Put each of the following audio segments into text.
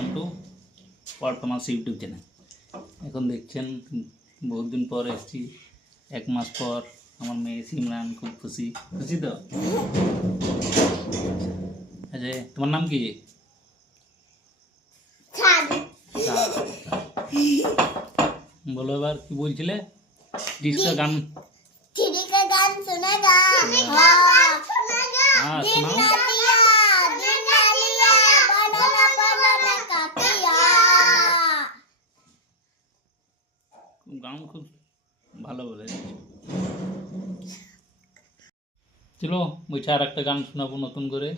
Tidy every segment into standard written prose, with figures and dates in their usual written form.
Welcome to performance YouTube channel. এখন দেখছেন বহুত দিন পর এসেছি, 1 মাস পর। আমার মেয়ে সিমরান খুব খুশি খুশি তো। আচ্ছা, তোমার নাম কি? বলো এবার কি বলছিলে? ডিস্কা গান सुनेगा हाँ सुनाओ। গান খুব ভালো বলে। চলো বলছি আর একটা গান শোনাবো নতুন করে,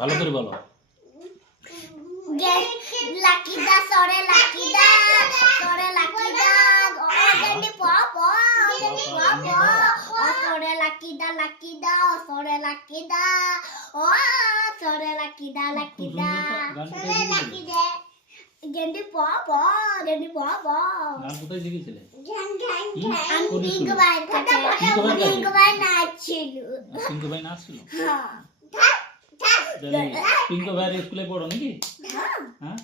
ভালো করে বলো। লাকিদা সরে লাকিদা সরে লাকিদা গন্ডি পপো পপো সরে লাকিদা লাকিদা সরে লাকিদা ও সরে লাকিদা লাকিদা সরে লাকিদা গন্ডি পপো গান কোথায় শিখেছিলে? আমি পিঙ্ক ভাই কাছে পিঙ্ক ভাই নাচছিল। পিঙ্কু ভাই নাচছিল? হ্যাঁ পিঙ্কু ভাইয়ের স্কুলে পড়ো নাকি? হ্যাঁ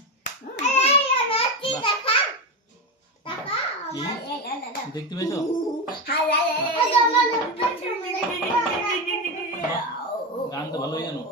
দেখতে পেয়েছো? গান তো ভালোই জানো।